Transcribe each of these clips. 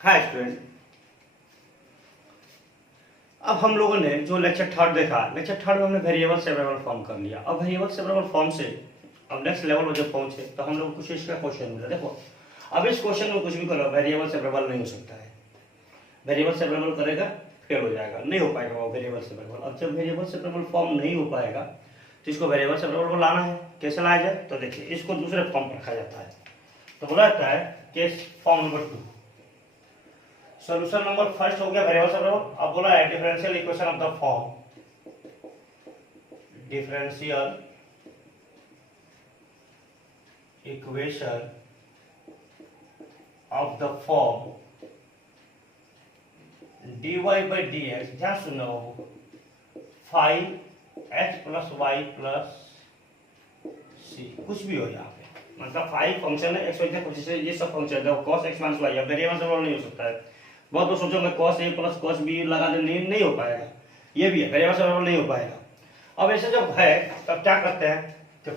हाँ स्टूडेंट, अब हम लोगों ने जो लेक्चर थर्ड देखा, लेक्चर थर्ड में हमने वेरिएबल सेपरेबल फॉर्म कर लिया। अब वेरिएबल सेपरेबल फॉर्म से अब नेक्स्ट लेवल में जब पहुंचे तो हम लोग कुछ इसका क्वेश्चन मिला। देखो अब इस क्वेश्चन में कुछ भी करो, वेरिएबल सेपरेबल नहीं हो सकता है। वेरिएबल सेपरेबल करेगा फेल हो जाएगा, नहीं हो पाएगा वो वेरिएबल सेपरेबल। अब जब वेरिएबल सेपरेबल फॉर्म नहीं हो पाएगा तो इसको वेरिएबल सेपरेबल को लाना है। कैसे लाया जाए? तो देखिए इसको दूसरे फॉर्म पर रखा जाता है। तो बोला जाता है case form number 2। Solution number first हो गया वेरिएबल सेपरेबल। अब बोला है differential equation of the form, differential equation of the form dy by dx, ध्यान सुनना हो, 5x प्लस वाई प्लस सी, कुछ भी हो यहाँ पे, मतलब 5 फंक्शन है, x वाई कुछ ये सब फंक्शन है, cos x माइनस वाई। अब वेरिएबल सेपरेबल नहीं हो सकता है। बहुत लोग सोचोगे cos a plus cos b लगा दे, नहीं हो पाएगा। ये भी है, वेरिएबल सेपरेबल नहीं हो पाएगा। अब ऐसे जब है तब क्या करते हैं कि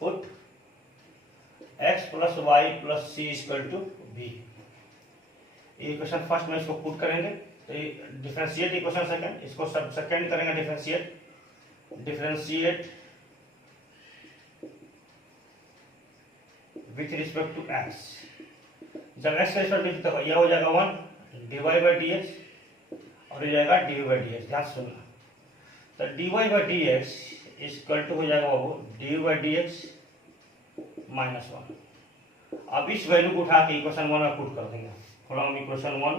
put x plus Y plus C equal to b। Equation first में इसको पुट करेंगे तो डिफरेंशिएट इक्वेशन सेकंड, इसको सब सेकंड करेंगे differentiate with respect to x। जब x का रिस्पेक्ट तो यह हो जाएगा 1 dy बाई डी एक्स और ये जाएगा dy बाई डी एक्स। ध्यान सुनना, तो dy by D X equal to हो जाएगा वो dy by D X minus 1। अब इस वैल्यू को उठा के इक्वेशन 1 में पुट कर देंगे। फ्रॉम इक्वेशन 1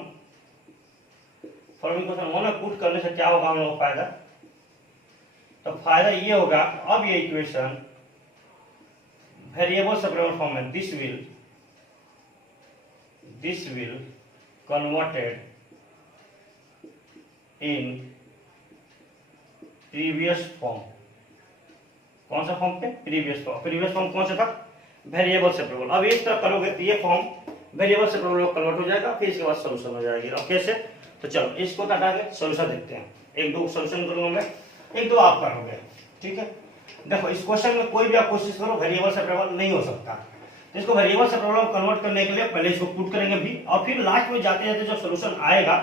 में पुट करने से क्या होगा हम लोग फायदा? तो फायदा ये होगा, अब ये इक्वेशन वेरिएबल सेपरेबल फॉर्म में this will converted in previous form. कौन सा फॉर्म पे? प्रीवियस फॉर्म कौन सा था? Variable separable. अब इस तरह करोगे तो ये फॉर्म वेरिएबल सेपरेबल कन्वर्ट हो जाएगा, फिर इसके बाद सॉल्यूशन हो जाएगी। अब कैसे? तो चलो इसको हटा के सॉल्यूशन देखते हैं। एक दो सॉल्यूशन करूंगा मैं, एक दो आप करोगे, ठीक है। देखो इस क्वेश्चन में कोई भी आप कोशिश करो वेरिएबल सेपरेबल नहीं हो सकता। तो इसको वेरिएबल सेपरेबल कन्वर्ट करने के लिए पहले इसको पुट करेंगे भी, और फिर लास्ट में जाते जाते जो सॉल्यूशन आएगा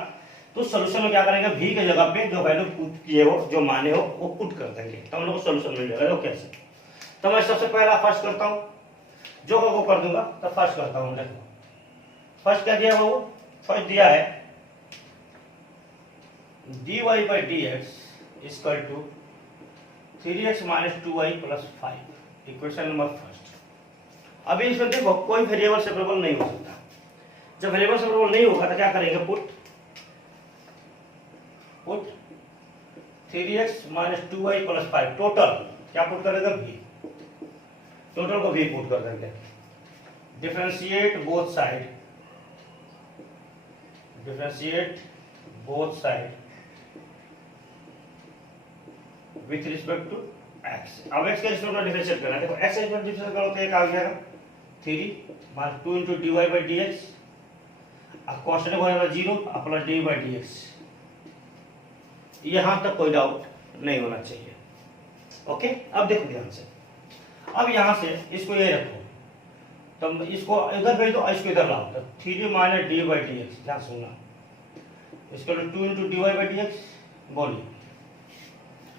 तो सॉल्यूशन में क्या करेंगे, भी की जगह पे जो वैल्यू पुट किए हो, जो माने हो, वो पुट कर देंगे, तो हम लोग को सॉल्यूशन मिल जाएगा। कैसे? तो मैं सबसे पहला फर्स्ट करता हूँ, जो को कर दूंगा तो फर्स्ट करता हूँ। देखो फर्स्ट क्या दिया वो, फर्स्ट दिया है dy by D X equal to 3x minus 2y plus 5, equation number first. अभी इसमें देखो कोई वेरिएबल सेपरेबल नहीं हो सकता। जब वेरिएबल सेपरेबल नहीं होगा तो क्या करेंगे, put 3x minus 2y plus 5, total क्या पुट करेगा, v। टोटल को v पुट कर देंगे। Differentiate both side with respect to x। अब x के रिस्पेक्ट में डिफरेंशिएट करना है। देखो x के रिस्पेक्ट डिफरेंशिएट करो तो एक आ जाएगा 3 minus 2 into dy by D x, अब कॉन्स्टेंट हो जाएगा 0 और plus dy by D x. यहां तक कोई डाउट नहीं होना चाहिए। ओके, अब देखो ध्यान से, अब यहां से इसको ये रखो, तो इसको इधर भेज दो, इसको इधर लाओ, तो 3 minus D by D X. ध्यान सुनना, इसको 2 into D Y by D X बोलिए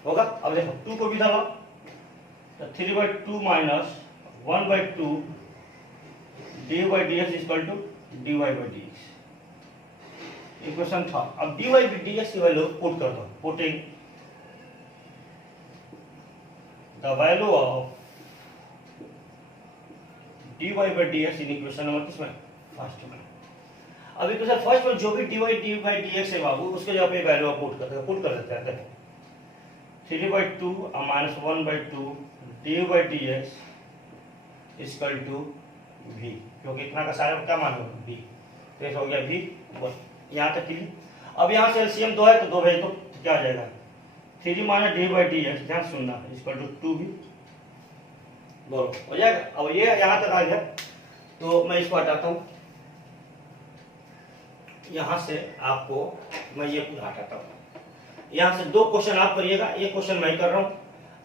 होगा। अब देखो 2 को भी इधर लाओ, तो 3 by 2 minus 1 by 2 D by D X equal to D Y by D X, equation था। अब D Y by D X की वैल्यू पुट कर दो, putting the value of dy by dx in equation number किसमें, first में। अब equation first में जो भी dy by dx है बाबू, उसके जगह पे वैल्यू पुट कर देते हैं। देखो 3 by 2 minus 1 by 2 dy by dx equal to v, क्योंकि इतना का सारा क्या मान लो v, तो ये हो गया v। बस यहाँ तक क्लियर। अब यहाँ से एलसीएम 2 है तो 2 भेज दो, तो क्या आ जाएगा 3 minus D by D X, ध्यान सुनना, इक्वल टू 2v। बोलो हो जाएगा। अब ये यहां तक आ गया, तो मैं इसको हटाता हूं, यहां से आपको मैं ये पूरा हटाता हूं। यहां से 2 क्वेश्चन आप करिएगा, एक क्वेश्चन मैं कर रहा हूं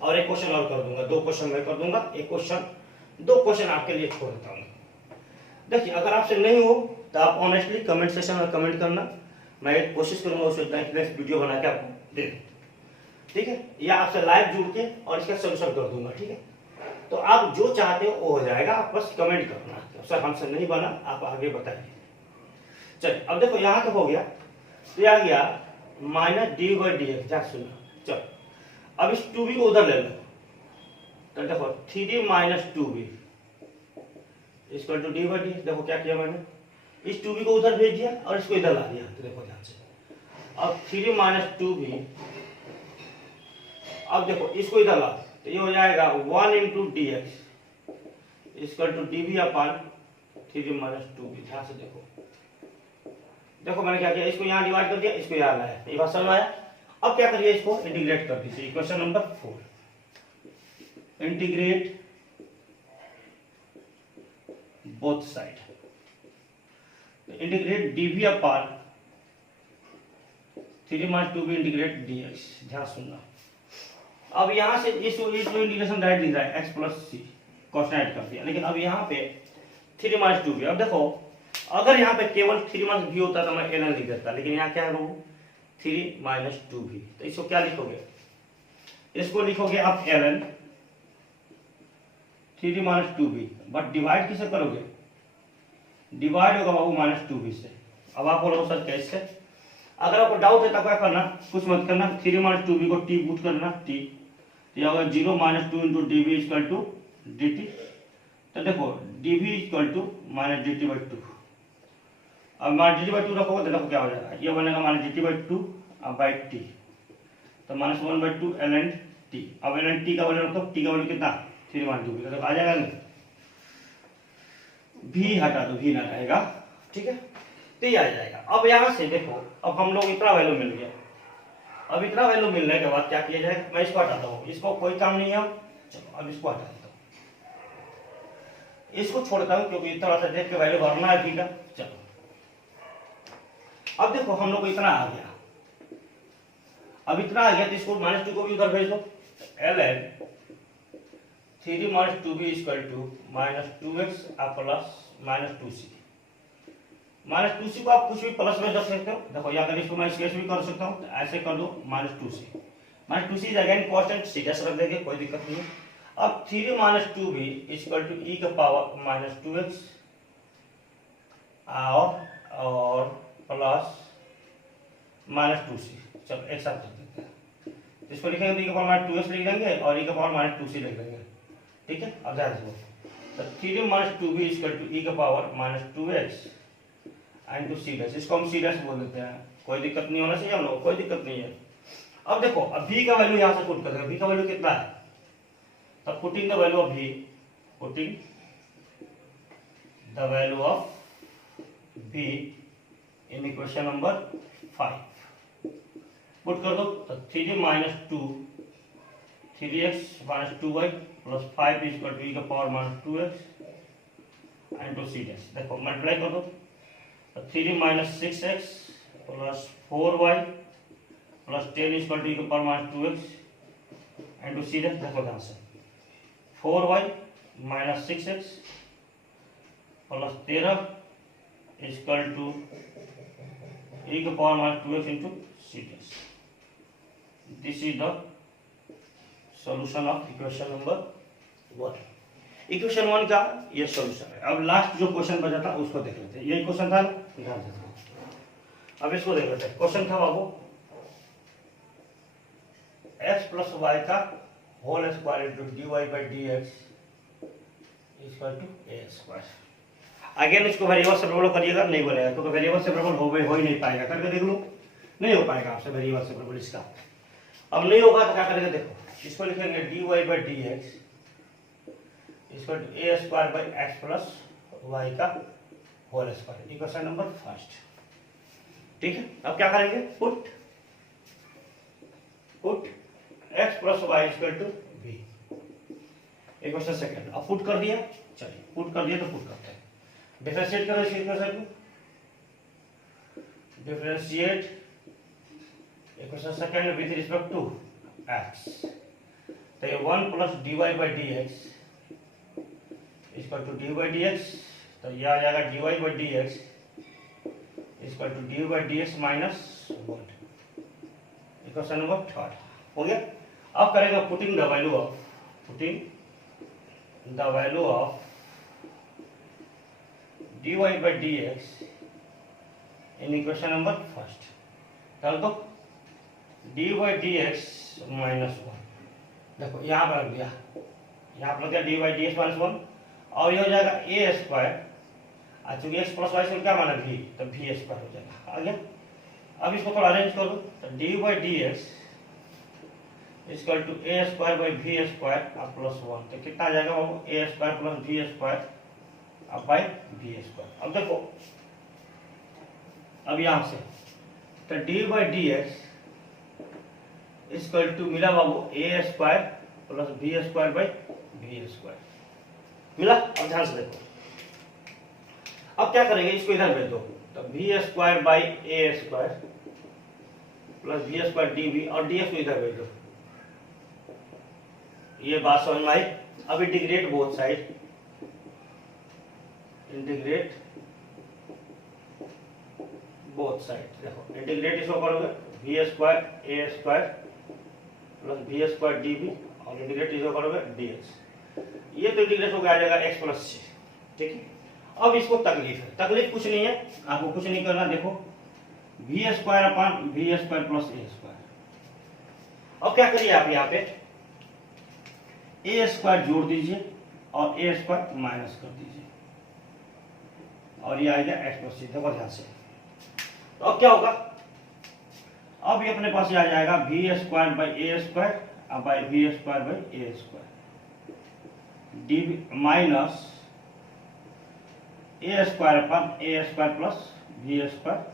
और एक क्वेश्चन और कर दूंगा। 2 क्वेश्चन मैं कर दूंगा, एक क्वेश्चन 2 क्वेश्चन आपके लिए छोड़ देता हूं। देखिए अगर आपसे नहीं हो तो आप ऑनेस्टली कमेंट सेक्शन में कमेंट करना, मैं कोशिश करूंगा उस नेक्स्ट वीडियो बना के आपको दे दूं, ठीक है, या आपसे लाइव जुड़ के और इसका सोल्यूशन कर दूंगा, ठीक है। तो आप जो चाहते हो वो हो जाएगा, आप बस कमेंट करना सर हमसे नहीं बना, आप आगे बताइए। चलिए अब देखो यहाँ तो हो गया, तो यह आ गया minus D by D X, ध्यान सुनो। चलो अब इस 2b को उधर ले लो, तो देखो 3d minus 2b equal to D by D. देखो क्या किया मैंने, इस 2b को उधर भेज दिया और इसको इधर ला दिया, तो देखो ध्यान से, अब 3d माइनस 2b, अब देखो इसको इधर ला, तो ये हो जाएगा 1 into D X equal to D B upon 3d minus 2b। ध्यान से देखो, देखो मैंने क्या किया, इसको यहाँ डिवाइड कर दिया, इसको यहाँ लाया, ये बात समझ आया। अब क्या करिए, इसको इंटीग्रेट कर दीजिए। Equation number 4, integrate both side, integrate dv अपान 3d minus 2b integrate dx। ध्यान सुनना, अब यहां से इस इंटीग्रेशन डायरेक्ट लिख रहा है x प्लस सी, कॉन्स्टेंट कर दिया, लेकिन अब यहाँ पे 3d माइनस 2b। अब देखो अगर यहाँ पे केवल 3 माइनस b होता तो मैं ln लिख देता, लेकिन यहाँ क्या है वो 3 माइनस 2b, तो इसको क्या लिखोगे, इसको लिखोगे आप ln 3d minus 2b, but divide किसे करोगे, डिवाइड होगा बाबू माइनस 2b से। अब आप बोलो सर कैसे, अगर आपको डाउट है तो क्या करना, कुछ मत करना, 3 माइनस 2b को t पुट करना, t, तो यह होगा 0 minus 2 into D B equal to D T. तो देखो D B equal to minus D T by 2, अब माइनस डी टी बाई 2 रखोगे तो देखो क्या हो जाएगा, ये बनेगा minus D T by 2 by T, तो माइनस 1 बाई 2 ln t। अब ln t का वैल्यू रखो, t का वैल्यू कितना 3 माइनस 2b, तो आ जाएगा नहीं, भी हटा दो, भी ना रहेगा, ठीक है, तो ये आ जाएगा। अब यहां से देखो, अब हम लोग इतना वैल्यू मिल गया, अब इतना वैल्यू मिलने के बाद क्या किया जाए, मैं इसको हटाता हूँ, इसको कोई काम नहीं है, चलो अब इसको हटा देता हूँ, इसको छोड़ता हूँ क्योंकि थोड़ा सा देख के वैल्यू भरना है, ठीक है। चलो अब देखो हम लोग को इतना आ गया, अब इतना आ गया तो इसको माइनस 2 को भी उधर भेज दो, ln 3d minus 2b equal to minus 2x plus minus 2c। Minus 2c को आप कुछ भी प्लस में रख सकते हो, देखो या अगर इसको मैं स्केच भी कर सकता हूँ, ऐसे कर दो minus 2c, minus 2c is again constant, सीधा रख देंगे, कोई दिक्कत नहीं है। अब 3d minus 2b equal to e का पावर माइनस 2x और प्लस माइनस 2c। चलो एक साथ लिख देते हैं, इसको लिखेंगे तो e का पावर माइनस 2x लिख देंगे और e का पावर माइनस 2c लिख देंगे, ठीक है। अब ध्यान दो, तो 3d minus 2b equal to e का power minus 2x and to C dash, इसको हम सी डैश बोल देते हैं, कोई दिक्कत नहीं होना चाहिए हम लोग, कोई दिक्कत नहीं है। अब देखो अब v का वैल्यू यहां से पुट कर देंगे, v का वैल्यू कितना है, तब putting the value of v, putting the value of v in equation number 5 put कर दो, तो 3d minus 2 3x minus 2y plus 5 equal to e का power minus 2x and to C dash. देखो multiply कर दो, 3d minus 6x plus 4y plus 10 equal to e का power minus 2x and to C dash. देखो ध्यान से, 4y minus 6x plus 13 equal to e का power minus 2x into C dash. This is the solution of equation number 1। Equation 1 का ये solution है। अब last जो क्वेश्चन बचा था उसको देख लेते हैं, यही क्वेश्चन था, ध्यान से अब इसको देख लेते हैं। क्वेश्चन था बाबू x प्लस वाई का whole square into D Y by D X equal to A square. Again इसको वेरिएबल सेपरेबल करिएगा, नहीं बोलेगा क्योंकि वेरिएबल सेपरेबल हो ही नहीं पाएगा, करके देख लो, नहीं हो पाएगा आपसे वेरिएबल सेपरेबल इसका। अब नहीं होगा तो क्या करेंगे, देखो इसको लिखेंगे D Y by D X equal to A square by X plus Y का होल स्क्वायर, इक्वेशन नंबर 1, ठीक है। अब क्या करेंगे, put X plus Y equal to B, equation 2। अब पुट कर दिया, चलिए पुट कर दिया तो पुट करते हैं, डिफरेंशिएट करो इस इक्वेशन को, differentiate equation 2 with respect to X, तो ये 1 plus D Y by D X equal to D Y D X, तो यह आ जाएगा D Y by D X equal to D by D X minus 1। Equation number 3 हो गया। अब करेंगे putting the value of dy by dx in equation number 1 डाल दो dy by dx माइनस 1। देखो यहाँ पर लग गया, यहाँ पर लग गया dy by dx माइनस 1 और ये हो जाएगा a स्क्वायर, चूंकि x प्लस वाई से क्या माना v, तो v स्क्वायर हो जाएगा। आगे अब इसको थोड़ा अरेंज कर दो, तो dy by dx equal to a square by v square plus 1। तो कितना आ जाएगा बाबू, a square plus v square by v square. अब देखो अब यहां से तो D by D X equal to मिला बाबू a square plus v square by v square मिला। अब ध्यान से देखो, अब क्या करेंगे, इसको इधर भेज दो, तो v square by a square plus v square dv और dx को इधर भेज दो। ये बात समझ में आई। अब integrate both side, integrate both side. देखो इंटीग्रेट इसको करोगे v square a square plus v square dv और इंटीग्रेट इसको करोगे dx। ये तो इंटीग्रेट होकर आ जाएगा x प्लस c। ठीक है, अब इसको तकलीफ है, तकलीफ कुछ नहीं है, आपको कुछ नहीं करना। देखो v square upon v square plus a square. अब क्या करिए आप यहाँ पे a स्क्वायर जोड़ दीजिए और a स्क्वायर माइनस कर दीजिए और ये आएगा x प्लस c। देखो ध्यान से, तो अब क्या होगा, अब ये अपने पास आ जाएगा v square by a square by v square by a square D minus a square upon a square plus v square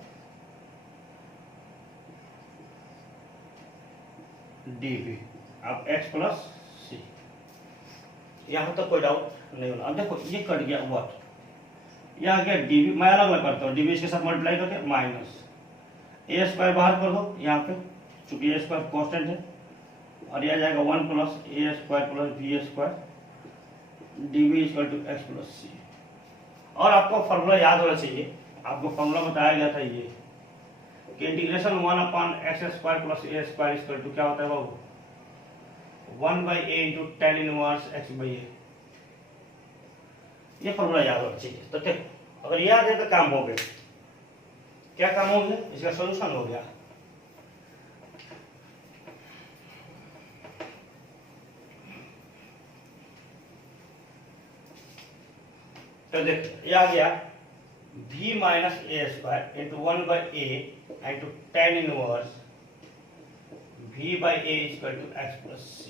dv। अब x प्लस c, यहां तक कोई डाउट नहीं होना। अब देखो ये कट गया व्हाट, ये आ गया dv, मैं अलग अलग करता हूँ, dv इसके साथ मल्टीप्लाई करके माइनस a स्क्वायर बाहर कर दो यहाँ पे, चूंकि a स्क्वायर कांस्टेंट है, और ये आ जाएगा 1 plus a square plus v square dv equal to x plus c। और आपको फॉर्मूला याद होना चाहिए, आपको फॉर्मूला बताया गया था ये कि integration 1 upon X square plus a square equal to क्या होता है बाबू, 1 by a into ten inverse x by a। ये फॉर्मूला याद होना चाहिए। तो देखो अगर याद है तो काम हो गया। क्या काम हो गया, इसका सॉल्यूशन हो गया। तो देखो ये आ गया v minus a square into 1 by a into ten inverse v by a equal to x plus c।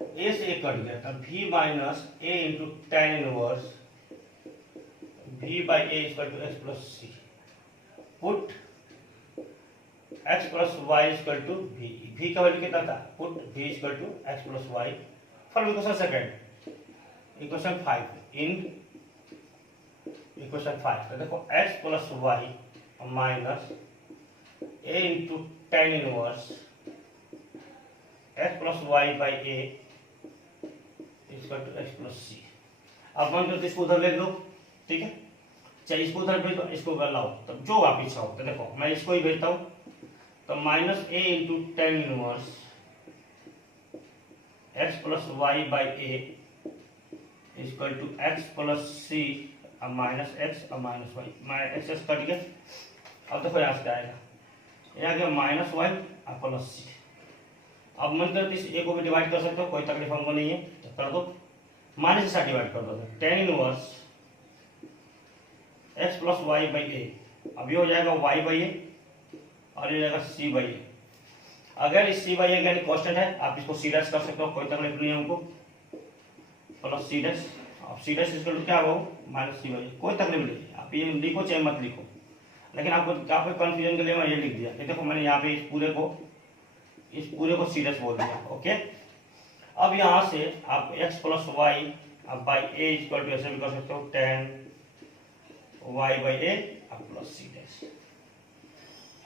a से a कट गया था, v minus a into ten inverse v by a equal to x plus c। Put x plus y equal to v, v का value कितना था, put v equal to x plus y for equation second, equation 5 in equation 5। तो देखो x plus y minus a into ten inverse x plus y by a equal to x plus c। अब मन करते इसको उधर लिख दो, ठीक है, चाहे इसको उधर भेज दो, इसको उधर लाओ, तब जो आप इच्छा हो। तो देखो मैं इसको ही भेजता हूँ, तो minus a into ten inverse x plus y by a equal to x plus c minus x और माइनस वाई, एक्स कट गया। अब देखो यहाँ से आएगा, यहाँ गया माइनस वाई और प्लस सी। अब मन करते इस a को भी डिवाइड कर सकते हो, कोई तकलीफ हमको नहीं है, तो कर दो, माइनस के साथ डिवाइड कर दो, tan inverse x plus Y by A. अब ये हो जाएगा y बाई ए और ये जाएगा c बाई ए। अगर इस c बाई ए यानी कांस्टेंट है, आप इसको c डैश कर सकते हो, कोई तकलीफ नहीं है हमको, प्लस c डैश। अब c डैश इक्वल टू क्या हो, माइनस c बाई ए, कोई तकलीफ नहीं है, आप ये लिखो चाहे मत लिखो, लेकिन आपको यहाँ पे कंफ्यूजन के लिए मैं ये लिख दिया कि देखो मैंने यहाँ पे इस पूरे को c डैश बोल दिया। ओके, अब यहाँ से आप x plus Y by a equal to ऐसे भी कर सकते हो, ten y by a plus c dash.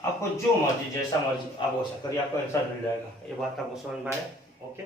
आपको जो मर्जी जैसा मर्जी आप वैसा करिए, आपको आंसर मिल जाएगा। ये बात आपको समझ में आया? ओके।